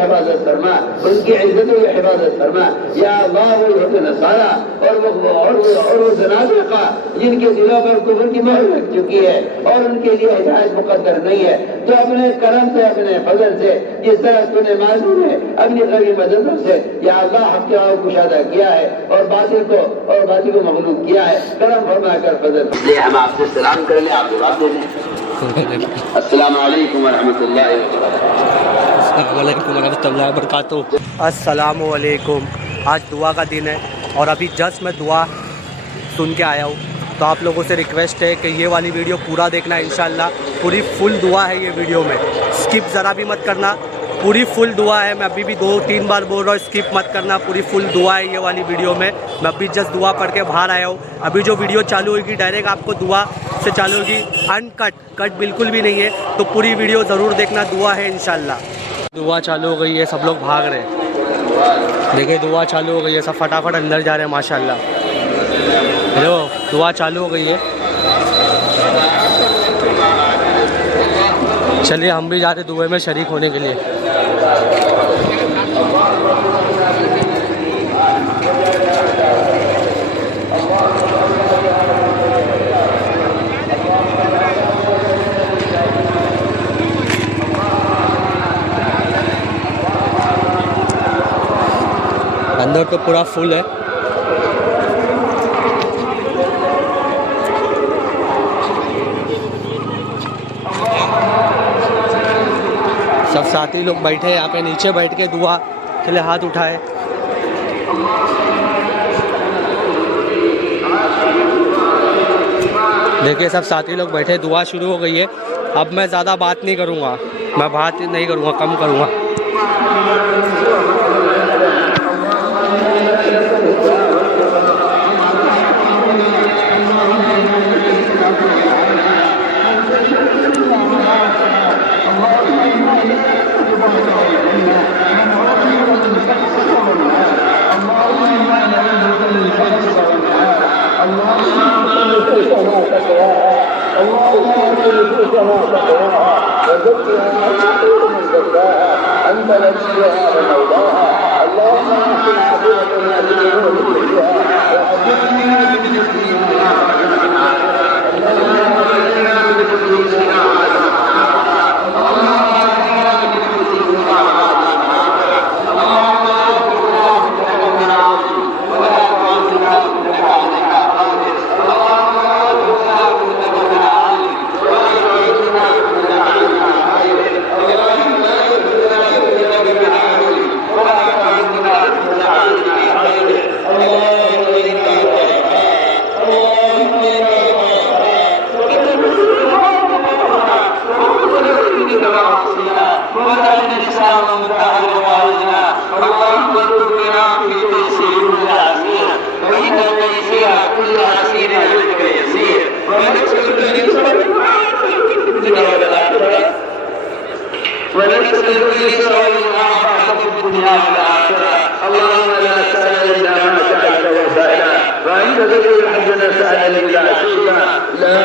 حفاظت فرما, ان کی عزتوں کی حفاظت فرما یا اللہ. وہ یہود نصارا اور وہ زنادقہ جن کے دلوں پر کفر کی مہر لگ چکی ہے اور ان کے لیے ہدایت مقدر نہیں ہے, تو اپنے کرم سے اپنے فضل سے جس طرح تو نے معذور ہے اپنی غریب مدد سے یا اللہ حق کے راہ کو کشادہ کیا ہے اور باطل کو مغلوب کیا ہے, کرم فرما کر فضل. ہم آپ سے سلام کر لیں, آپ جواب دے دیں. السلام علیکم ورحمۃ اللہ وبرکاتہ. السلام علیکم. آج دعا کا دن ہے اور ابھی جسٹ میں دعا سن کے آیا ہوں, تو آپ لوگوں سے ریکویسٹ ہے کہ یہ والی ویڈیو پورا دیکھنا. انشاءاللہ پوری فل دعا ہے یہ ویڈیو میں, اسکپ ذرا بھی مت کرنا. پوری فل دعا ہے, میں ابھی بھی 2-3 بار بول رہا ہوں اسکپ مت کرنا. پوری فل دعا ہے یہ والی ویڈیو میں ابھی جسٹ دعا پڑھ کے باہر آیا ہوں. ابھی جو ویڈیو چالو ہوگی ڈائریکٹ آپ کو دعا سے چالو ہوگی, کٹ بالکل بھی نہیں ہے, تو پوری ویڈیو ضرور دیکھنا. دعا ہے انشاءاللہ. دعا چالو ہو گئی ہے, سب لوگ بھاگ رہے ہیں. دیکھیں دعا چالو ہو گئی ہے, سب فٹافٹ اندر جا رہے ہیں ماشاءاللہ. ہیلو, دعا چالو ہو گئی ہے. چلیے ہم بھی جا رہے دعا میں شریک ہونے کے لیے. اندر تو پورا فل ہے. سب ساتھی لوگ بیٹھے یہاں پہ نیچے بیٹھ کے دعا کے لیے ہاتھ اٹھائے. دیکھیے سب ساتھی لوگ بیٹھے, دعا شروع ہو گئی ہے. اب میں زیادہ بات نہیں کروں گا, میں بات نہیں کروں گا, کم کروں گا. اللهم لا سهل الا ما جعلته سهلا وانت تجعل الحزن سهلا اذا شئت. لا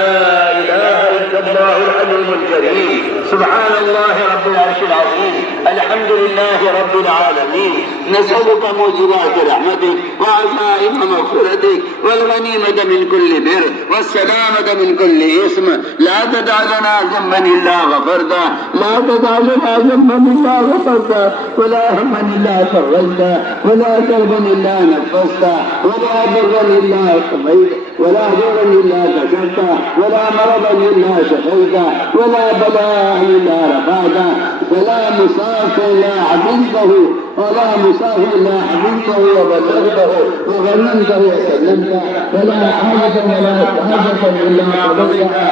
اله الا الله العليم الكريم. سبحان الله رب العرش العظيم. الحمد لله رب العالمين. نسألك موجبات رحمتك وعزائم مغفرتك والغنيمة من كل بر والسلامة من كل إثم. لا تدع لنا ذنبا إلا غفرته, لا تدع لنا ذنبا إلا غفرته, ولا هما إلا فرجته, ولا كربا إلا نفسته, ولا ضرا إلا قضيته, ولا ضرا إلا كشفته, ولا مرضا إلا شفيته, ولا بلاء إلا رفعته, ولا مسافر إلا عبدته, ولا مسافر إلا حبيبته وبلغته وغنمته وسلمته, ولا حاجة ولا حاجة إلا قضيتها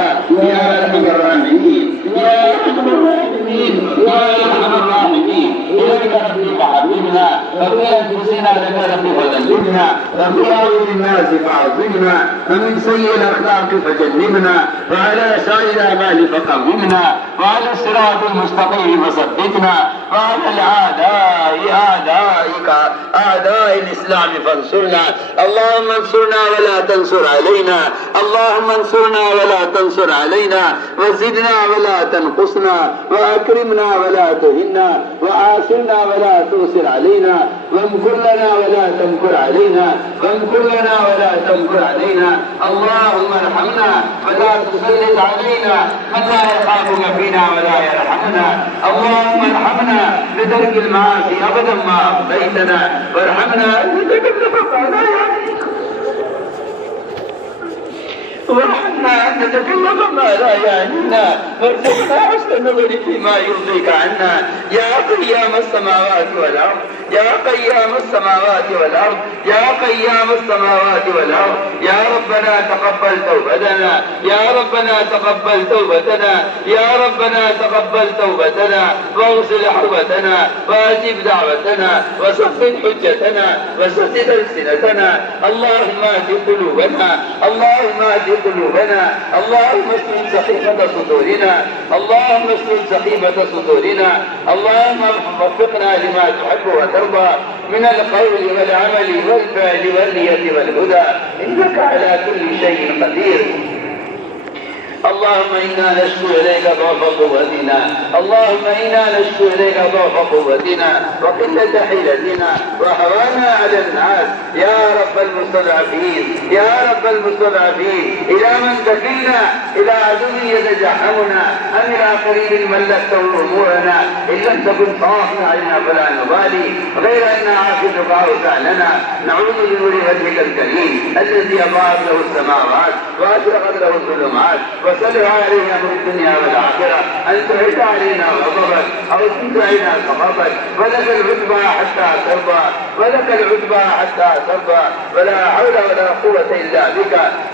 يا أرحم الراحمين. يا أرحم الراحمين. يا أرحم الراحمين. إليك ربك حبيبنا, وفي أنفسنا لك رب فذللنا, وفي أعين الناس فعظمنا, ومن سيء الأخلاق فجنبنا, وعلى سائر الأعمال فقومنا, وعلى الصراط المستقيم فثبتنا, وعلى الأعداء أعدائك أعداء الإسلام فانصرنا. اللهم انصرنا ولا تنصر علينا. اللهم انصرنا ولا تنصر علينا، وزدنا ولا تنقصنا، وأكرمنا ولا تهنا، وآثرنا ولا تؤثر علينا، وامكر لنا ولا تمكر علينا، وامكر لنا ولا تمكر علينا. اللهم ارحمنا ولا تسلط علينا من لا يخافك فينا ولا يرحمنا. اللهم ارحمنا بترك المعاصي أبدا ما أبقيتنا، وارحمنا وارحمنا أن نتكلم ما لا يعنينا، وارزقنا حسن النظر فيما يرضيك عنا. يا قيام السماوات والأرض، يا قيام السماوات والأرض، يا قيام السماوات والأرض، يا ربنا تقبل توبتنا، يا ربنا تقبل توبتنا، يا ربنا تقبل توبتنا، واغسل حوبتنا، واجب دعوتنا، وصفد حجتنا، وسدد ألسنتنا. اللهم اهد قلوبنا، اللهم اهد قلوبنا، اللهم اسلل سخيفة صدورنا، اللهم اسلل سخيفة صدورنا. اللهم وفقنا لما تحب وترضى من القول والعمل والفعل والنية والهدى، إنك على كل شيء قدير. اللهم إنا نشكو إليك ضعف قوتنا، اللهم إنا نشكو إليك ضعف قوتنا وقلة حيلتنا وهوانا على الناس. يا رب المستضعفين، يا رب المستضعفين، إلى من تكلنا؟ إلى عدو يتجحمنا أم إلى قريب ملكته أمورنا؟ إن لم تكن صافنا علينا فلا نبالي، غير أن عاقبتك أوسع لنا. نعوذ بنور وجهك الكريم الذي أضاءت له السماوات وأشرقت له الظلمات، وسلم علينا في الدنيا والآخرة أن تعد علينا غضبك أو تنزعنا سخطك، ولك العتبى حتى ترضى، ولك العتبى حتى ترضى، ولا حول ولا قوة إلا بك.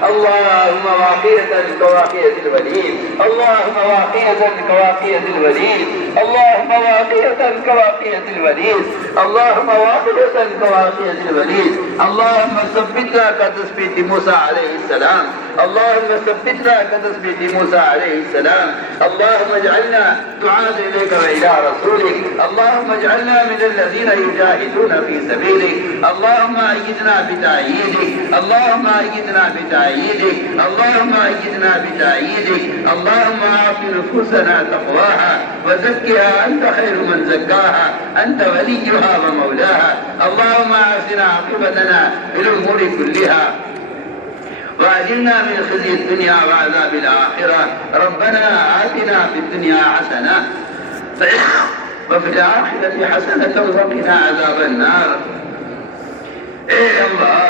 اللهم واقية كواقية الوليد، اللهم واقية كواقية الوليد، اللهم واقية كواقية الوليد، اللهم واقية كواقية الوليد. اللهم ثبتنا كتثبيت موسى عليه السلام، اللهم ثبتنا كتثبيت موسى عليه السلام. اللهم اجعلنا دعاة إليك وإلى رسولك، اللهم اجعلنا من الذين يجاهدون في سبيلك. اللهم أيدنا بتأييدك، اللهم أيدنا بتأييدك، اللهم أيدنا بتأييدك. اللهم أعط نفوسنا تقواها وزكها أنت خير من زكاها، أنت وليها ومولاها. اللهم أحسن عاقبتنا في الأمور كلها، وأجرنا من خزي الدنيا وعذاب الآخرة. ربنا آتنا في الدنيا حسنة وفي الآخرة حسنة وقنا عذاب النار. إيه الله،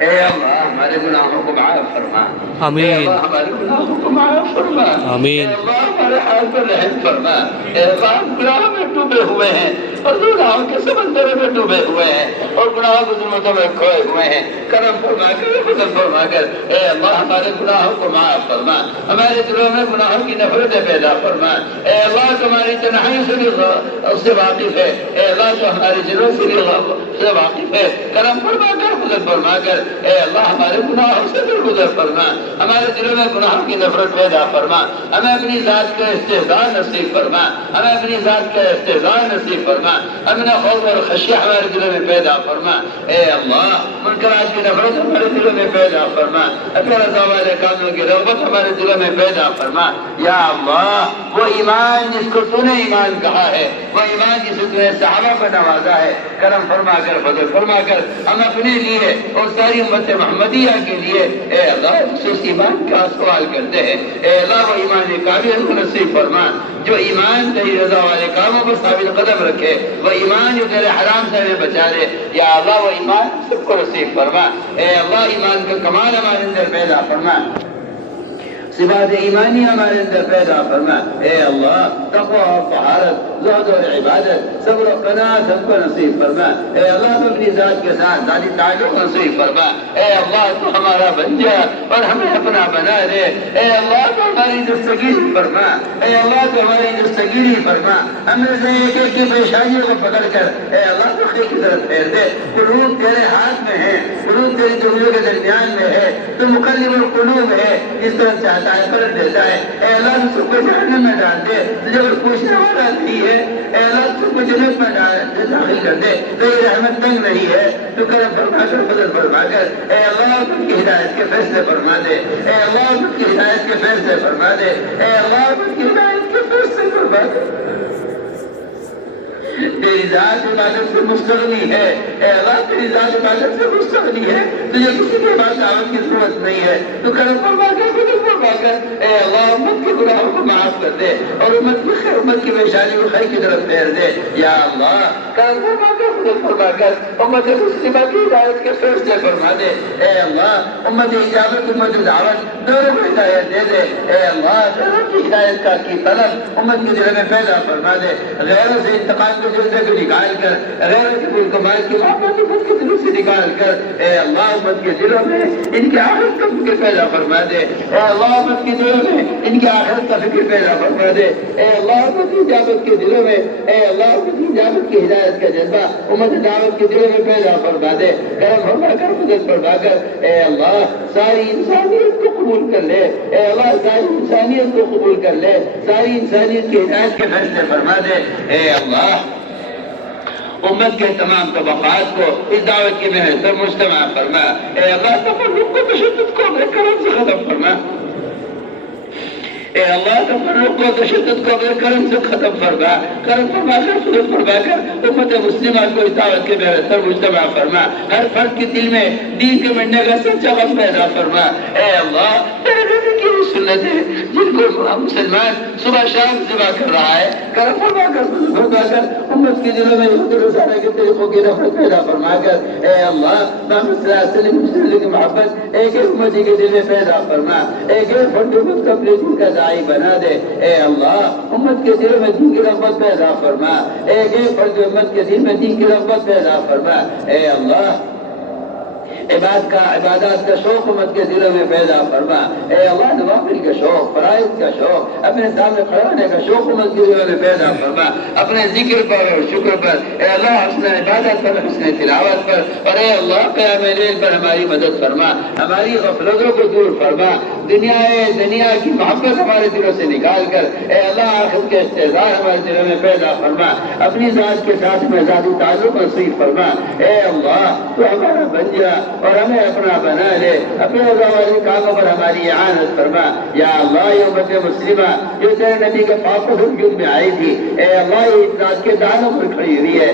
اے اللہ ہمارے گناہوں کو معاف فرما، آمین، اے اللہ ہمارے گناہوں کو معاف فرما، آمین، اے اللہ ہمارے حال پر رحم فرما، اے اللہ گناہوں میں ڈوبے ہوئے ہیں اور گناہوں کے سمندر میں ڈوبے ہوئے ہیں اور گناہوں کی ظلمتوں میں کھوئے ہوئے ہیں، کرم فرما کر فضل فرما کر اے اللہ ہمارے گناہوں کو معاف فرما، ہمارے دلوں میں گناہوں کی نفرتیں پیدا فرما، اے اللہ تمہاری تنہائی سے واقف ہے، اے اللہ تو ہمارے دلوں سے واقف ہے، کرم فرما کر فضل فرما کر اے اللہ ہمارے گناہوں سے درگزر فرما، ہمارے دلوں میں گناہوں کی نفرت پیدا فرما، ہمیں اپنی ذات کا استحضاء نصیب فرما، ہمیں اپنی ذات کا استحضاء نصیب فرما، ہمیں خوف اور خشیہ ہمارے دلوں میں پیدا فرما، اے اللہ منکرات کی نفرت ہمارے دلوں میں پیدا فرما، اپنے رضا والے کاموں کی رغبت ہمارے دلوں میں پیدا فرما۔ یا اللہ وہ ایمان جس کو تو نے ایمان کہا ہے، وہ ایمان جسے تو نے صحابہ پر نوازا ہے، کرم فرما کر فضل فرما کر ہم اپنے لیے اور ساری امت محمدیہ کے لیے اے اللہ خصوص ایمان کا سوال کرتے ہیں، اے اللہ وہ ایمان کامل کو نصیب فرما، جو ایمان تیری رضا والے کاموں پر ثابت قدم رکھے، وہ ایمان جو تیرے حرام سے ہمیں بچا لے، یا اللہ وہ ایمان سب کو نصیب فرما، اے اللہ ایمان کا کمال ہمارے اندر پیدا فرما، صفات ایمانی ہمارے اندر پیدا فرما، اے اللہ تقوی اور طہارت، زہد اور عبادت، صبر و قناعت ہم کو نصیب فرما، اے اللہ تو اپنی ذات کے ساتھ ذاتی تعلق نصیب فرما، اے اللہ تو ہمارا بن جا اور ہمیں اپنا بنا دے، اے اللہ تو ہماری دستگیری فرما، اے اللہ تو ہماری دستگیری فرما، ہم میں سے ایک ایک کی پریشانیوں کو پکڑ کر اے اللہ تو خیر کی طرف پھیر دے، قلوب تیرے ہاتھ میں ہیں، قلوب تیری دنیا کے درمیان میں ہے، تو مقلب القلوب ہے، جس طرح چاہتا ہے پلٹ دیتا ہے۔ اے اللہ تو سب کو جہنم میں ڈال دے، تجھے کوئی پوچھنے والا نہیں ہے۔ اے اللہ سب کو جنت میں داخل کر دے، تیری رحمت تنگ نہیں ہے، تو کرم فرما کر فضل فرما کر اے اللہ ان کی ہدایت کے فیصلے فرما دے، اے اللہ ان کی ہدایت کے فیصلے فرما دے، اے اللہ ان کی ہدایت کے فیصلے فرما دے۔ تیری ذات عبادت سے مستغنی ہے، اے اللہ تیری ذات عبادت سے مستغنی ہے، تجھے کسی کے بعد دعوت کی ضرورت نہیں ہے، تو کرم فرما کر فضل فرما کر اے اللہ امت کے گناہوں کو معاف کر دے اور امت کی پریشانی کو خیر کی طرف پھیر دے۔ یا اللہ کرم فرما کر فضل فرما کر امت مسلمہ کی ہدایت کے فیصلے فرما دے۔ اے اللہ امت اجابت امت دعوت دونوں کو ہدایت دے دے۔ اے اللہ دونوں کی ہدایت کا کی طلب امت کے دل میں پیدا فرما دے، غیروں سے انتقام کے جلدے کو نکال کر، غیروں کے ملک مال کی محبت امت کے دلوں سے نکال کر اے اللہ امت کے دلوں میں ان کی آخرت کا فکر پیدا فرما دے۔ اے اللہ امت کے دلوں میں ان کی آخرت کا فکر پیدا فرما دے۔ اے اللہ امت اجابت کے دلوں میں اے اللہ امت اجابت کی ہدایت کا جذبہ امت دعوت کے دلوں میں پیدا فرما دے۔ کرم فرما کر مدد فرما کر اے اللہ ساری انسانیت کو قبول کر لے، اے اللہ ساری انسانیت کو قبول کر لے، ساری انسانیت کی ہدایت کے فیصلے فرما دے۔ اے اللہ امت کے تمام طبقات کو اس دعوت کی محنت پر مجتمع فرما۔ اے اللہ تفرق کو تشدد کو اپنے کرم سے ختم فرما۔ اے اللہ تفرق کو تشدد کو اپنے کرم سے ختم فرما، کرم فرما کر فضل فرما کر امت مسلمہ کو اس دعوت کے محنت پر مجتمع فرما۔ ہر فرد کے دل میں دین کے مٹنے کا سچا غم پیدا فرما۔ اے اللہ تیرے نبی کی وہ سنت ہے جن کو مسلمان صبح شام ذبح کر رہا ہے، کرم فرما کر فضل فرما کر امت کے دلوں میں رسالہ کے طریقوں کی نفرت پیدا فرما کر اے اللہ محمد صلی اللہ علیہ وسلم کی محبت ایک ایک امتی کے دل میں پیدا فرما، ایک ایک فرد امت کو اپنے دین کا داعی بنا دے۔ اے اللہ امت کے دلوں میں دین کی رغبت پیدا فرما، ایک ایک فرد امت کے دل میں دین کی رغبت پیدا فرما۔ اے اللہ عبادات کا شوق امت کے دلوں میں پیدا فرما۔ اے اللہ نوافل کا شوق، فرائض کا شوق، اپنے سامنے کھڑے ہونے کا شوق امت کے دلوں میں پیدا فرما۔ اپنے ذکر پر اور شکر پر اے اللہ حسن عبادت پر، حسن تلاوت پر اور اے اللہ قیام لیل پر ہماری مدد فرما، ہماری غفلتوں کو دور فرما۔ دنیا کی محبت ہمارے دلوں سے نکال کر اے اللہ آخرت کے استحضار ہمارے دلوں میں پیدا فرما۔ اپنی ذات کے ساتھ میں ذاتی تعلق نصیب فرما۔ اے اللہ تو ہمارا بن جا اور ہمیں اپنا بنا لے، اپنے رضا والے کاموں پر ہماری اعانت فرما۔ یا اللہ یہ امت مسلمہ جو تیرے نبی کے پاک وجود میں آئی تھی، اے اللہ یہ ذات کے دانوں پر کھڑی ہوئی ہے،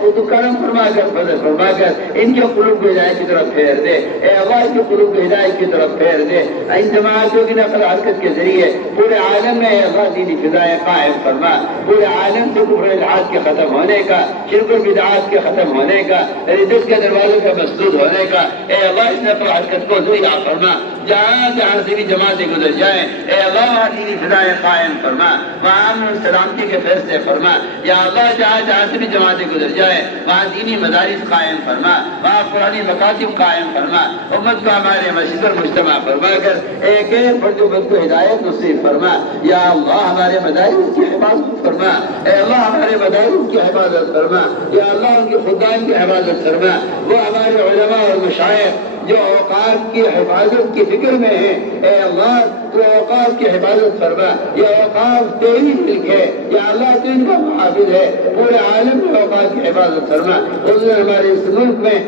خود کرم فرما کر فضل فرما کر ان کے قلوب کو ہدایت کی طرف پھیر دے۔ اے اللہ ان کے قلوب کو ہدایت کی طرف پھیر دے۔ ان جماعتوں کی نقل حرکت کے ذریعے پورے عالم میں اے اللہ دینی فضائیں قائم فرما، پورے عالم سے کفر الحاد کے ختم ہونے کا، شرک و بدعات کے ختم ہونے کا، ردت کے دروازوں کا مسدود ہونے کا اے اللہ اس نقل حرکت کو ذریعہ فرما۔ جہاں جہاں سے بھی جماعتیں گزر جائیں اے اللہ وہاں دینی فضائیں قائم فرما، وہاں امن و سلامتی کے فیصلے فرما۔ یا اللہ جہاں جہاں سے بھی جماعتیں گزر جائے وہاں دینی مدارس قائم فرما، وہاں قرآنی مکاتب قائم فرما، امت کو ہمارے مسجد پر مجتمع فرما کر ایک ایک فرد امت کو ہدایت نصیب فرما۔ یا اللہ ہمارے مدارس کی حفاظت فرما، اے اللہ ہمارے مدارس کی حفاظت فرما، یا اللہ ان کے خدام کی حفاظت فرما۔ وہ ہمارے علماء اور مشائخ جو اوقات کی حفاظت کی فکر میں ہیں اے اللہ تو اوقات کی حفاظت فرما۔ یہ اوقات تیری ملک ہے، یا اللہ تو ان کا محافظ ہے، پورے عالم میں اوقات کی حفاظت فرما۔ حضور ہمارے اس ملک میں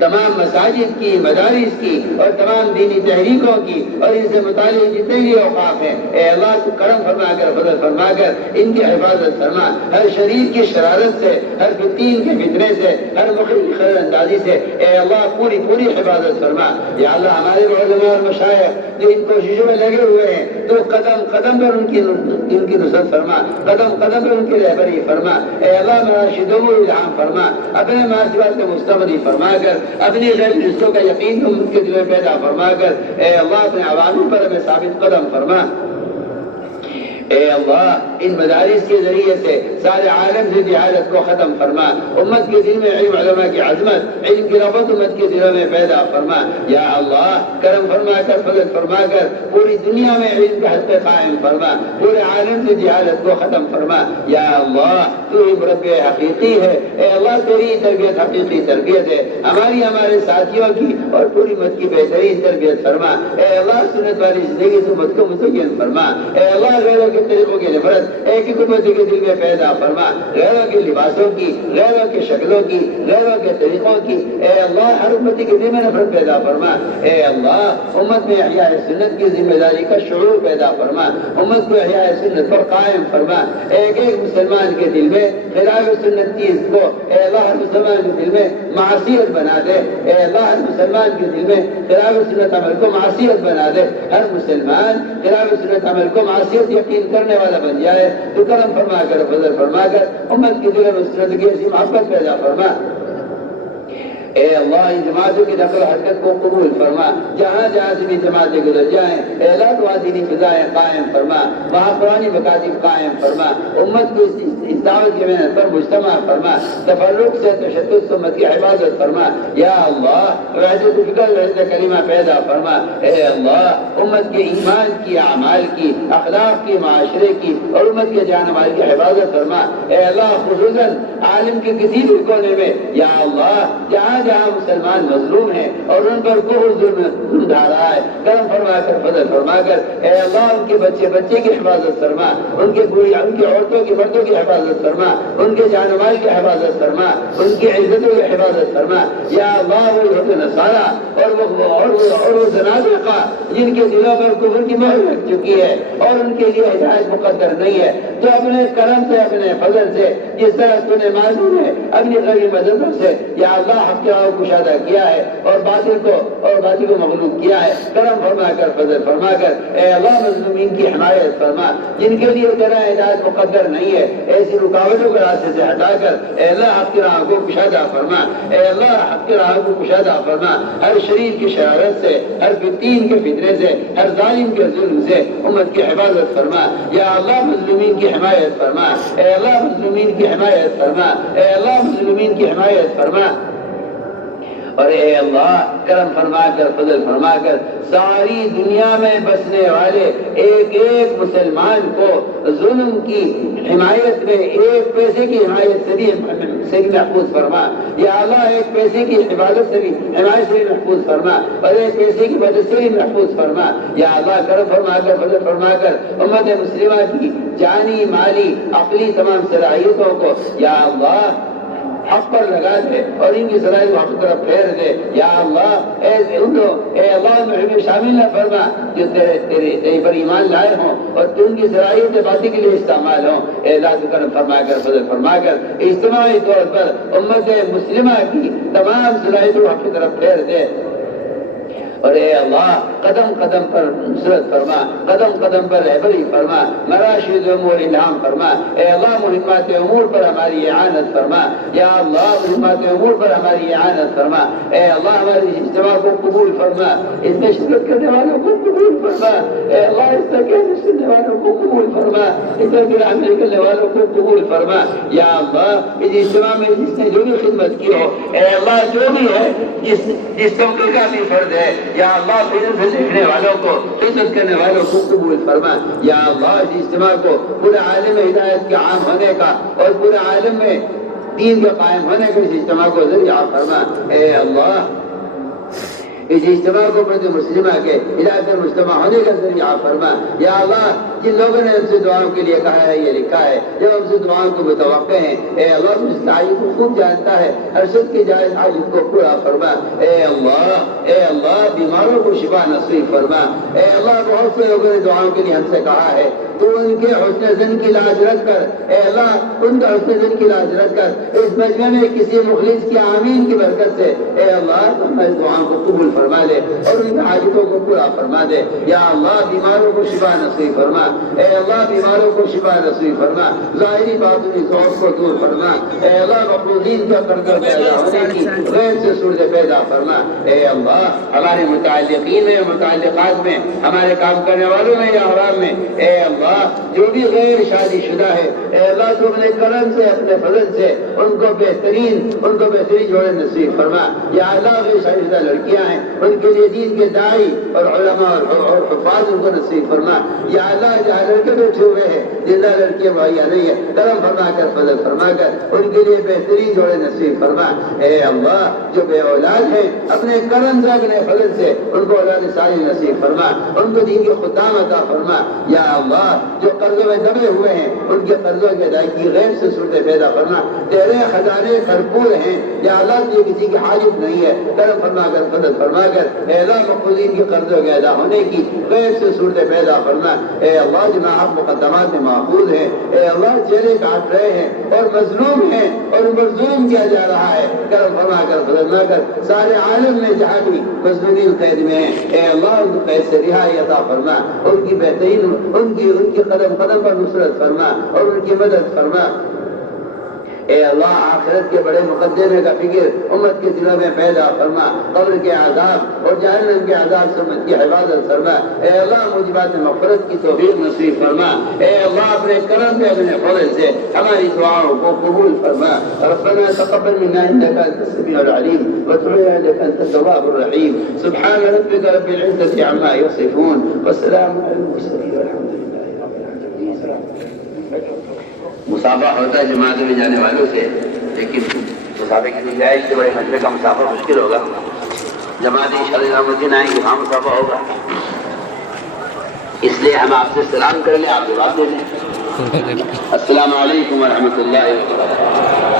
تمام مساجد کی، مدارس کی اور تمام دینی تحریکوں کی اور ان سے متعلق جتنے بھی اوقاف ہیں اے اللہ تو کرم فرما کر فضل فرما کر ان کی حفاظت فرما، ہر شریر کی شرارت سے، ہر فتین کے فتنے سے، ہر مخلوق خیر اندازی سے اے اللہ پوری حفاظت فرما۔ یا اللہ ہمارے علماء اور مشائخ جو ان کوششوں میں لگے ہوئے ہیں تو قدم قدم پر ان کی نصرت فرما، قدم قدم پر ان کی رہبری فرما۔ اے اللہ مراشدوں کو الہام فرما، اپنے معاشرات کو مستمری فرما کر اپنی غیر رشتوں کا یقین ان کے دل میں پیدا فرما کر اے اللہ اپنے عوامی پر ہمیں ثابت قدم فرما۔ اے اللہ ان مدارس کے ذریعے سے سارے عالم سے جہالت کو ختم فرما، امت کے دل میں علم علماء کی عظمت، علم کی رغبت امت کے دلوں میں پیدا فرما۔ یا اللہ کرم فرما کر، فضل فرما کر پوری دنیا میں علم کا حق قائم فرما، پورے عالم سے جہالت کو ختم فرما۔ یا اللہ تو ہی رب حقیقی ہے، اے اللہ تیری تربیت حقیقی تربیت ہے، ہمارے ساتھیوں کی اور پوری امت کی بہترین تربیت فرما۔ اے اللہ سنت والی زندگی سے امت کو متعین فرما۔ اے اللہ غیروں کے طریقوں کی نفرت ایک ہی امت کے دل میں پیدا فرما، غیروں کے لباسوں کی، غیروں کے شکلوں کی، غیروں کے طریقوں کی، اے اللہ ہر امتی کے دل میں نفرت پیدا فرما۔ اے اللہ امت میں احیاء سنت کی ذمہ داری کا شعور پیدا فرما، امت کو احیاء سنت پر قائم فرما۔ ایک ایک مسلمان کے دل میں خلاف سنت کی اس کو اے اللہ ہر مسلمان کے دل میں معصیت بنا دے، اے اللہ ہر مسلمان کے دل میں خلاف سنت عمل کو معصیت بنا دے، ہر مسلمان خلاف سنت عمل کو معصیت یقین کرنے والا بن جائے۔ تو کرم فرما کر، فضل فرما کر امت کی دل میں سنت کی ایسی محبت پیدا فرما۔ اے اللہ ان جماعتوں کی نقل و حرکت کو قبول فرما، جہاں جہاں سے بھی جماعتیں گزر جائیں اے اللہ تو دینی فضائیں قائم فرما، وہاں قرآنی مکاتب قائم فرما، امت کو اس دعوت کی محنت پر مجتمع فرما، تفرق سے تشدد سے امت کی حفاظت فرما۔ یا اللہ وحدت فکر وحدت کلمہ پیدا فرما۔ اے اللہ امت کے ایمان کی، اعمال کی، اخلاق کی، معاشرے کی اور امت کے جان مال کی حفاظت فرما۔ اے اللہ خصوصاً عالم کے کسی بھی کونے میں یا اللہ جہاں جہاں مسلمان مظلوم ہیں اور ان پر کوئی ظلم ڈھا رہا ہے، کرم فرما کر، فضل فرما کر اے اللہ ان کے بچے کی حفاظت فرما، ان کے بوڑھی ان کی عورتوں کی مردوں کی حفاظت فرما، ان کے جان مال کی حفاظت فرما، ان کی عزتوں کی حفاظت فرما۔ یا اللہ وہ یہود نصارا اور وہ زنادقہ جن کے دلوں پر کفر کی مہر لگ چکی ہے اور ان کے لیے ہدایت مقدر نہیں ہے، تو اپنے کرم سے، اپنے فضل سے، جس طرح تو نے معلوم ہے اپنی غریب مدد سے یا اللہ حق کے راہ کو کشادہ کیا ہے اور باطل کو مغلوب کیا ہے، کرم فرما کر، فضل فرما کر اے اللہ مظلومین کی حمایت فرما، جن کے لیے تیرا ہدایت مقدر نہیں ہے ایسی رکاوٹوں کے راستے سے ہٹا کر اے اللہ حق کے راہ کو کشادہ فرما۔ اے اللہ حق کے راہ کو کشادہ فرما، ہر شریر کی شرارت سے، ہر فتین کے فتنے سے، ہر ظالم کے ظلم سے امت کی حفاظت فرما۔ یا اللہ مظلومین کی حمایت فرما، اے اللہ مظلومین کی حمایت فرما، اے اللہ مظلومین کی حمایت فرما۔ اور اے اللہ کرم فرما کر، فضل فرما کر ساری دنیا میں بسنے والے ایک ایک مسلمان کو ظلم کی حمایت میں ایک پیسے کی حمایت سے بھی محفوظ فرما۔ یا اللہ ایک پیسے کی حفاظت سے بھی، حمایت سے بھی محفوظ فرما اور ایک پیسے کی مدد سے بھی محفوظ فرما۔ یا اللہ کرم فرما کر، فضل فرما کر امت مسلمہ کی جانی، مالی، عقلی تمام صلاحیتوں کو یا اللہ حق پر لگا دے اور ان کی صلاحیت کو حق کی طرف پھیر دے۔ یا اللہ اے اللہ میں شامل نہ فرما جو تیرے پر ایمان لائے ہوں اور تو ان کی صلاحیت باطل کے لیے استعمال ہوں۔ اے اللہ تو کرم فرما کر، فضل فرما کر اجتماعی طور پر امت مسلمہ کی تمام صلاحیتوں کو حق کی طرف پھیر دے۔ اور اے اللہ قدم قدم پر نصرت فرما، قدم قدم پر رہبری فرما، مراشد امور الہام فرما۔ اے اللہ مہمات امور پر ہماری اعانت فرما۔ یا اللہ مہمات امور پر ہماری اعانت فرما۔ اے اللہ ہماری اجتماع کو قبول فرما، اس میں شرکت کرنے والوں کو قبول فرما۔ اے اللہ اس طرح سننے والوں کو قبول فرما، اس طرح نکلنے والوں کو قبول فرما۔ یا اللہ اس اجتماع میں جس نے جو بھی خدمت کی ہو، اے اللہ جو بھی ہے جس طبقے کا بھی فرد ہے یا اللہ فضل سے دیکھنے والوں کو، عزت کرنے والوں کو قبول فرما۔ یا اللہ اس اجتماع کو پورے عالم میں ہدایت کے عام ہونے کا اور پورے عالم میں دین کے قائم ہونے کا اس اجتماع کو ذریعہ فرما۔ اے اللہ اس اجتماع کو امت مسلمہ کے ہدایت مجتمع ہونے کا ذریعہ فرما۔ یا اللہ جن لوگوں نے ہم سے دعاؤں کے لیے کہا ہے، یہ لکھا ہے، جب ہم سے دعاؤں کو متوقع ہیں، اے اللہ تم اس تعلیم کو خوب جانتا ہے، ہر شخص کی جائز حاجت کو پورا فرما۔ اے اللہ بیماروں کو شفا نصیب فرما۔ اے اللہ بہت سے لوگوں نے دعاؤں کے لیے ہم سے کہا ہے، تو ان کے حسن ظن کی لاج رکھ کر اے اللہ ان کا حسن ظن کی لاج رکھ کر اس مجمع میں کسی مخلص کی آمین کی برکت سے اے اللہ ہماری دعاؤں کو قبول فرما دے اور ان حاجتوں کو پورا فرما دے. یا اللہ بیماروں کو شفا نصیب فرما. اے اللہ بیماروں کو شفا نصیب فرما. ظاہری باطنی ضعف کو دور فرما. اے اللہ مقبولین کا قرضہ پیدا ہونے کی غیر سے صورت پیدا فرما. اے اللہ ہمارے متعلقین میں متعلقات میں ہمارے کام کرنے والوں میں یا عوام میں اے اللہ جو بھی غیر شادی شدہ ہے اے اللہ تو اپنے کرم سے اپنے فضل سے ان کو بہترین جوڑے نصیب فرما. یا اللہ غیر شادی شدہ لڑکیاں ہیں ان کے لیے دین کے داعی اور علماء اور حفاظ ان کو نصیب فرما. یا اللہ جہاں لڑکے بیٹھے ہوئے ہیں زندہ لڑکیاں مہیا نہیں ہے کرم فرما کر فضل فرما کر ان کے لیے بہترین جوڑے نصیب فرما. اے اللہ جو بے اولاد ہیں اپنے کرم سے اپنے فضل سے ان کو اولاد ساری نصیب فرما. ان کو دین کے خدام عطا فرما. یا اللہ جو قرضوں میں دبے ہوئے ہیں ان کے قرضوں کی ادائیگی کی غیر سے صورتیں پیدا فرما. تیرے خزانے بھرپور ہیں یا اللہ تجھے کسی کی حاجت نہیں ہے کرم فرما کر فضل فرما کر اے اللہ مقبولین کے قرضوں کے ادا ہونے کی غیر سے صورتیں پیدا فرما. اے اللہ جنہیں آپ مقدمات میں محفوظ ہیں اے اللہ چہرے کاٹ رہے ہیں اور مظلوم ہیں اور مظلوم کیا جا رہا ہے کرم فرما کر فضل فرما کر سارے عالم میں جہاں بھی مظلومین قید میں ہیں اے اللہ ان کو قید سے رہائی عطا فرما. ان کی بہترین ان کی قدم قدم پر نصرت فرما اور ان کی مدد فرما. اے اللہ آخرت کے بڑے مقدمے کا فکر امت کے دلوں میں پیدا فرما. قبر کے عذاب اور جہنم کے عذاب سے امت کی حفاظت فرما. اے اللہ موجبات مغفرت کی توفیق نصیب فرما. اے اللہ اپنے کرم سے اپنے فضل سے ہماری دعاؤں کو قبول فرما. ربنا تقبل منا انك انت السميع العليم وتب علينا انك انت التواب الرحيم. سبحان ربك رب العزة عما يصفون والسلام على المرسلين والحمد لله رب العالمين. مسافہ ہوتا ہے جماعت میں جانے والوں سے لیکن مسافے کی گنجائش کے بڑے مسئلے کا مسافہ مشکل ہوگا. جماعت انشاءاللہ امام الدین آئیں گے وہاں مسافہ ہوگا. اس لیے ہم آپ سے سلام کریں گے آپ جواب دے دیں. السلام علیکم ورحمۃ اللہ وبرکاتہ.